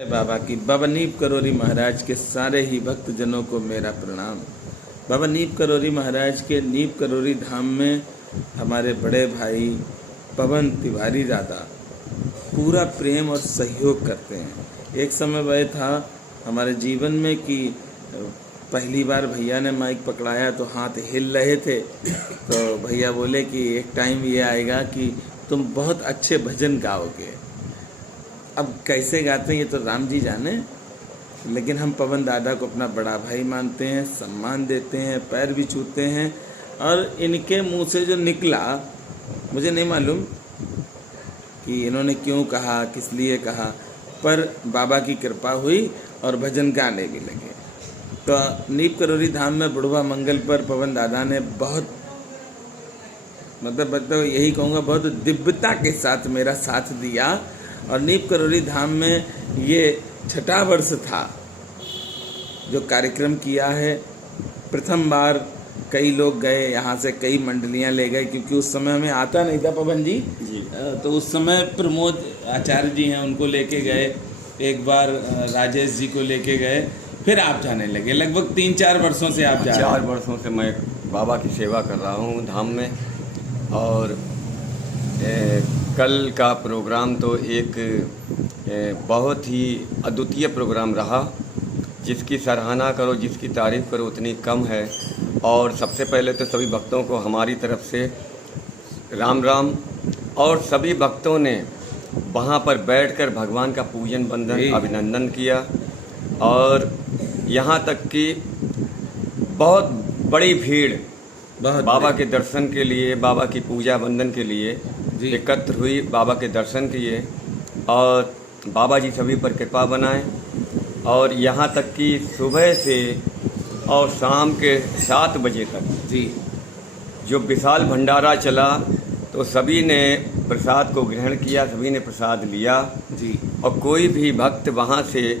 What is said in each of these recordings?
बाबा की बाबा नीप करोरी महाराज के सारे ही भक्तजनों को मेरा प्रणाम। बाबा नीप करोरी महाराज के नीप करोरी धाम में हमारे बड़े भाई पवन तिवारी दादा पूरा प्रेम और सहयोग करते हैं। एक समय वह था हमारे जीवन में कि पहली बार भैया ने माइक पकड़ाया तो हाथ हिल रहे थे, तो भैया बोले कि एक टाइम ये आएगा कि तुम बहुत अच्छे भजन गाओगे। अब कैसे गाते हैं ये तो राम जी जाने, लेकिन हम पवन दादा को अपना बड़ा भाई मानते हैं, सम्मान देते हैं, पैर भी छूते हैं। और इनके मुंह से जो निकला मुझे नहीं मालूम कि इन्होंने क्यों कहा, किस लिए कहा, पर बाबा की कृपा हुई और भजन गाने भी लगे। तो नीप करोरी धाम में बुढ़वा मंगल पर पवन दादा ने बहुत मतलब यही कहूँगा बहुत दिव्यता के साथ मेरा साथ दिया। और नीप करोरी धाम में ये छठा वर्ष था जो कार्यक्रम किया है। प्रथम बार कई लोग गए, यहाँ से कई मंडलियाँ ले गए, क्योंकि उस समय हमें आता नहीं था पवन जी। तो उस समय प्रमोद आचार्य जी हैं, उनको लेके गए, एक बार राजेश जी को लेके गए, फिर आप जाने लगे। लगभग 3-4 वर्षों से आप जा रहे हैं। 4 वर्षों से मैं बाबा की सेवा कर रहा हूँ धाम में। और कल का प्रोग्राम तो एक बहुत ही अद्वितीय प्रोग्राम रहा, जिसकी सराहना करो, जिसकी तारीफ़ करो उतनी कम है। और सबसे पहले तो सभी भक्तों को हमारी तरफ से राम राम। और सभी भक्तों ने वहाँ पर बैठकर भगवान का पूजन वंदन अभिनंदन किया। और यहाँ तक कि बहुत बड़ी भीड़ बाबा के दर्शन के लिए, बाबा की पूजा वंदन के लिए एकत्र हुई, बाबा के दर्शन किए। और बाबा जी सभी पर कृपा बनाएं। और यहाँ तक कि सुबह से और शाम के 7 बजे तक जो विशाल भंडारा चला, तो सभी ने प्रसाद को ग्रहण किया, सभी ने प्रसाद लिया और कोई भी भक्त वहाँ से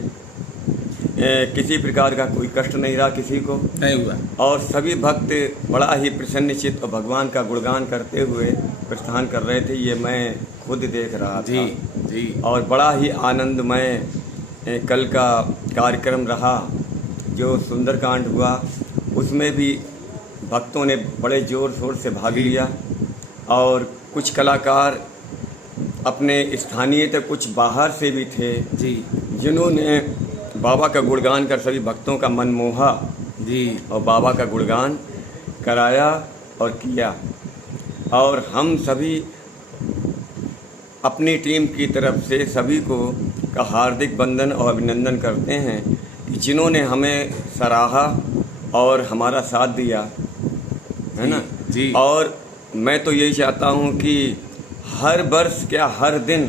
किसी प्रकार का कोई कष्ट नहीं रहा, किसी को नहीं हुआ। और सभी भक्त बड़ा ही प्रसन्नचित्त और भगवान का गुणगान करते हुए प्रस्थान कर रहे थे। ये मैं खुद देख रहा था। और बड़ा ही आनंदमय कल का कार्यक्रम रहा। जो सुंदरकांड हुआ उसमें भी भक्तों ने बड़े जोर शोर से भाग लिया। और कुछ कलाकार अपने स्थानीय थे, कुछ बाहर से भी थे जिन्होंने बाबा का गुणगान कर सभी भक्तों का मन मोहा और बाबा का गुणगान कराया और किया। और हम सभी अपनी टीम की तरफ से सभी को का हार्दिक वंदन और अभिनंदन करते हैं कि जिन्होंने हमें सराहा और हमारा साथ दिया, है ना जी। और मैं तो यही चाहता हूँ कि हर वर्ष क्या हर दिन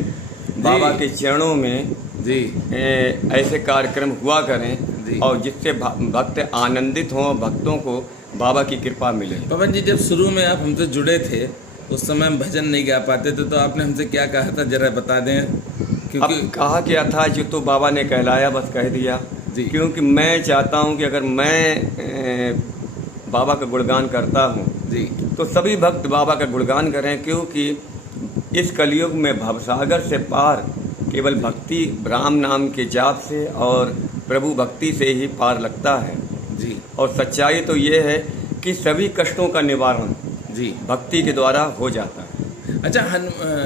बाबा के चरणों में ऐसे कार्यक्रम हुआ करें और जिससे भक्त आनंदित हों, भक्तों को बाबा की कृपा मिले। पवन जी, जब शुरू में आप हमसे जुड़े थे उस समय हम भजन नहीं गा पाते थे, तो आपने हमसे क्या कहा था जरा बता दें। क्योंकि अब कहा क्या था, जो तो बाबा ने कहलाया बस कह दिया। क्योंकि मैं चाहता हूं कि अगर मैं बाबा का गुणगान करता हूं तो सभी भक्त बाबा का गुणगान करें। क्योंकि इस कलयुग में भवसागर से पार केवल भक्ति राम नाम के जाप से और प्रभु भक्ति से ही पार लगता है और सच्चाई तो ये है कि सभी कष्टों का निवारण भक्ति के द्वारा हो जाता है। अच्छा,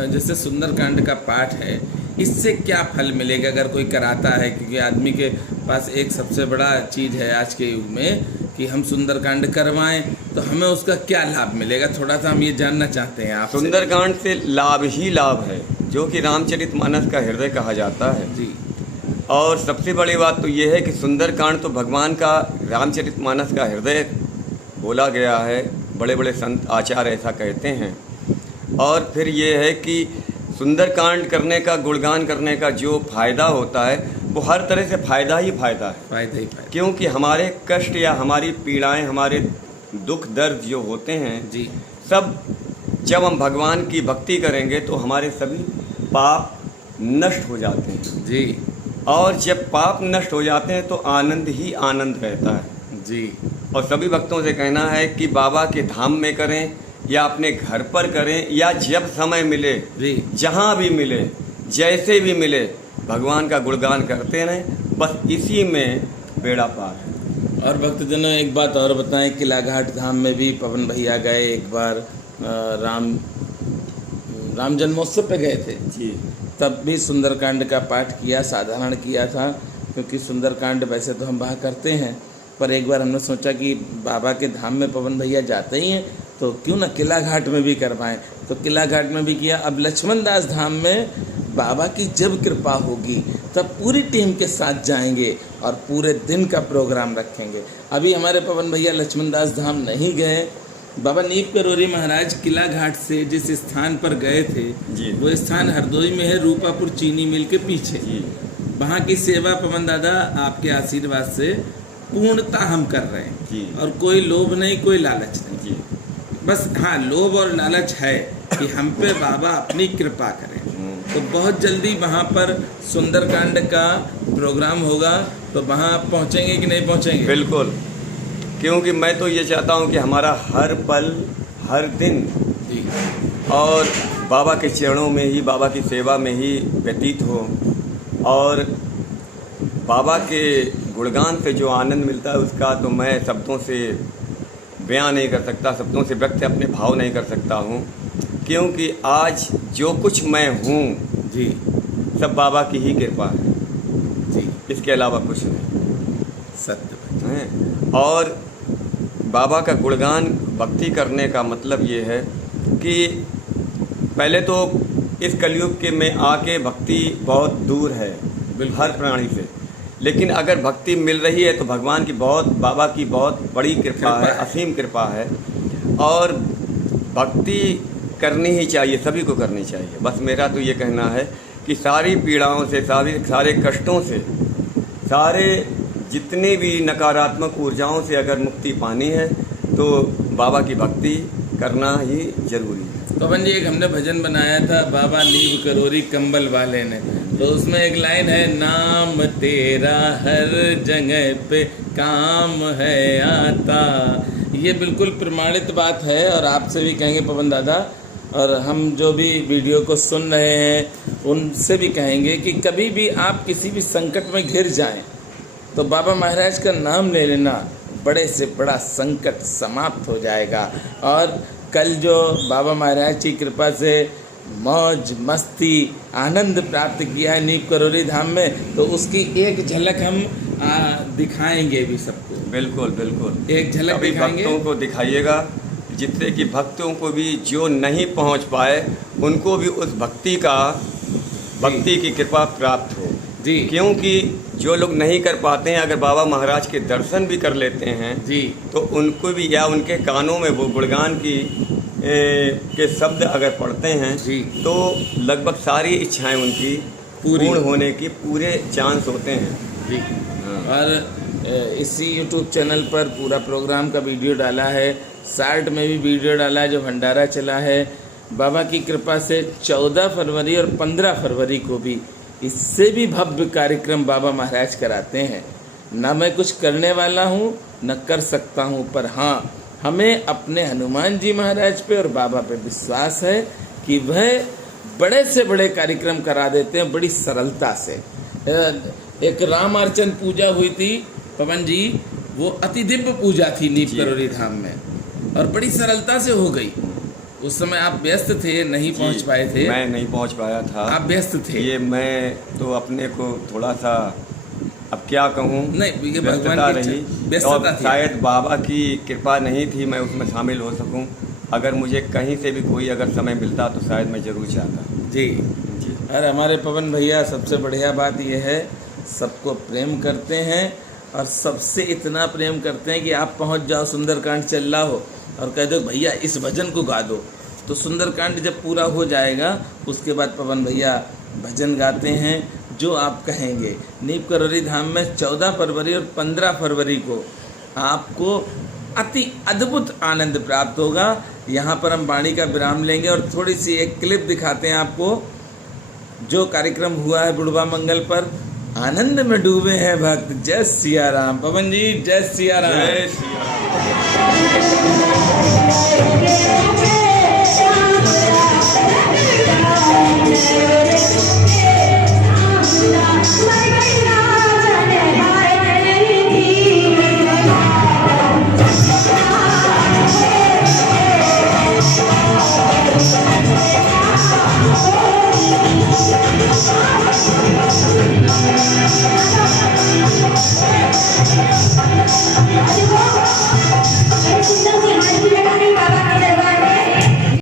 जैसे सुंदरकांड का पाठ है, इससे क्या फल मिलेगा अगर कोई कराता है? क्योंकि आदमी के पास एक सबसे बड़ा चीज़ है आज के युग में कि हम सुंदरकांड करवाएं, तो हमें उसका क्या लाभ मिलेगा? थोड़ा सा हम ये जानना चाहते हैं आप। सुंदरकांड से लाभ ही लाभ है, जो कि रामचरितमानस का हृदय कहा जाता है और सबसे बड़ी बात तो ये है कि सुंदरकांड तो भगवान का रामचरितमानस का हृदय बोला गया है। बड़े बड़े संत आचार्य ऐसा कहते हैं। और फिर ये है कि सुंदरकांड करने का, गुणगान करने का जो फायदा होता है वो हर तरह से फायदा ही फायदा है। क्योंकि हमारे कष्ट या हमारी पीड़ाएं, हमारे दुख दर्द जो होते हैं सब जब हम भगवान की भक्ति करेंगे तो हमारे सभी पाप नष्ट हो जाते हैं और जब पाप नष्ट हो जाते हैं तो आनंद ही आनंद रहता है और सभी भक्तों से कहना है कि बाबा के धाम में करें या अपने घर पर करें या जब समय मिले, जहाँ भी मिले, जैसे भी मिले, भगवान का गुणगान करते रहें, बस इसी में बेड़ा पार है। और भक्तजनों एक बात और बताएं, किला घाट धाम में भी पवन भैया गए एक बार, राम जन्मोत्सव पे गए थे जी। तब भी सुंदरकांड का पाठ किया, साधारण किया था, क्योंकि सुंदरकांड वैसे तो हम वहाँ करते हैं, पर एक बार हमने सोचा कि बाबा के धाम में पवन भैया जाते ही हैं तो क्यों ना किला घाट में भी करवाएं, तो किला घाट में भी किया। अब लक्ष्मण दास धाम में बाबा की जब कृपा होगी तब पूरी टीम के साथ जाएंगे और पूरे दिन का प्रोग्राम रखेंगे। अभी हमारे पवन भैया लक्ष्मण दास धाम नहीं गए। बाबा नीप करोरी महाराज किला घाट से जिस स्थान पर गए थे जी। वो स्थान हरदोई में है, रूपापुर चीनी मिल के पीछे। जी। वहाँ की सेवा पवन दादा आपके आशीर्वाद से पूर्णता हम कर रहे हैं जी। और कोई लोभ नहीं, कोई लालच नहीं जी। बस हाँ लोभ और लालच है कि हम पे बाबा अपनी कृपा करें। तो बहुत जल्दी वहाँ पर सुंदरकांड का प्रोग्राम होगा, तो वहाँ आप पहुँचेंगे कि नहीं पहुँचेंगे? बिल्कुल, क्योंकि मैं तो ये चाहता हूँ कि हमारा हर पल हर दिन जी और बाबा के चरणों में ही, बाबा की सेवा में ही व्यतीत हो, और बाबा के गुणगान से जो आनंद मिलता है उसका तो मैं शब्दों से बयां नहीं कर सकता, शब्दों से व्यक्त अपने भाव नहीं कर सकता हूँ, क्योंकि आज जो कुछ मैं हूँ जी सब बाबा की ही कृपा है जी, इसके अलावा कुछ नहीं सत्य है। और बाबा का गुणगान भक्ति करने का मतलब ये है कि पहले तो इस कलयुग के में आके भक्ति बहुत दूर है हर प्राणी से, लेकिन अगर भक्ति मिल रही है तो भगवान की बहुत, बाबा की बहुत बड़ी कृपा है, असीम कृपा है, और भक्ति करनी ही चाहिए, सभी को करनी चाहिए। बस मेरा तो ये कहना है कि सारी पीड़ाओं से, सारे कष्टों से, सारे जितने भी नकारात्मक ऊर्जाओं से अगर मुक्ति पानी है तो बाबा की भक्ति करना ही जरूरी है। पवन जी एक हमने भजन बनाया था, बाबा नीब करोरी कंबल वाले ने, तो उसमें एक लाइन है, नाम तेरा हर जगह पे काम है आता। ये बिल्कुल प्रमाणित बात है और आपसे भी कहेंगे पवन दादा, और हम जो भी वीडियो को सुन रहे हैं उनसे भी कहेंगे कि कभी भी आप किसी भी संकट में घिर जाएं तो बाबा महाराज का नाम ले लेना, बड़े से बड़ा संकट समाप्त हो जाएगा। और कल जो बाबा महाराज की कृपा से मौज मस्ती आनंद प्राप्त किया है नीप करोरी धाम में, तो उसकी एक झलक हम दिखाएंगे भी सबको। बिल्कुल बिल्कुल, एक झलक दिखाएंगे, भक्तों को दिखाइएगा, जिससे कि भक्तों को भी जो नहीं पहुंच पाए उनको भी उस भक्ति की कृपा प्राप्त हो जी। क्योंकि जो लोग नहीं कर पाते हैं, अगर बाबा महाराज के दर्शन भी कर लेते हैं जी तो उनको भी, या उनके कानों में वो गुणगान के शब्द अगर पढ़ते हैं जी, तो लगभग सारी इच्छाएं उनकी पूर्ण होने की पूरे चांस होते हैं जी। और इसी YouTube चैनल पर पूरा प्रोग्राम का वीडियो डाला है, शार्ट में भी वीडियो डाला है, जो भंडारा चला है बाबा की कृपा से 14 फरवरी और 15 फरवरी को भी इससे भी भव्य कार्यक्रम बाबा महाराज कराते हैं। ना मैं कुछ करने वाला हूँ न कर सकता हूँ, पर हाँ हमें अपने हनुमान जी महाराज पे और बाबा पे विश्वास है कि वह बड़े से बड़े कार्यक्रम करा देते हैं बड़ी सरलता से। एक राम अर्चन पूजा हुई थी पवन जी, वो अति दिव्य पूजा थी नीप करोरी धाम में और बड़ी सरलता से हो गई। उस समय आप व्यस्त थे, नहीं पहुंच पाए थे। मैं नहीं पहुंच पाया था, आप व्यस्त थे। ये मैं तो अपने को थोड़ा सा, अब क्या कहूँ, नहीं ये व्यस्तता भगवान रही, व्यस्तता थी। शायद बाबा की कृपा नहीं थी मैं उसमें शामिल हो सकूं। अगर मुझे कहीं से भी कोई अगर समय मिलता तो शायद मैं जरूर चाहता जी। जी। और हमारे पवन भैया सबसे बढ़िया बात यह है, सबको प्रेम करते हैं और सबसे इतना प्रेम करते हैं कि आप पहुंच जाओ, सुंदरकांड चल रहा हो और कह दो भैया इस भजन को गा दो, तो सुंदरकांड जब पूरा हो जाएगा उसके बाद पवन भैया भजन गाते हैं जो आप कहेंगे। नीप करोरी धाम में 14 फरवरी और 15 फरवरी को आपको अति अद्भुत आनंद प्राप्त होगा। यहाँ पर हम वाणी का विराम लेंगे और थोड़ी सी एक क्लिप दिखाते हैं आपको, जो कार्यक्रम हुआ है बुढ़वा मंगल पर। आनंद में डूबे हैं भक्त, जय सिया राम। पवन जी जय सिया राम। जय सिया राम। Thank you.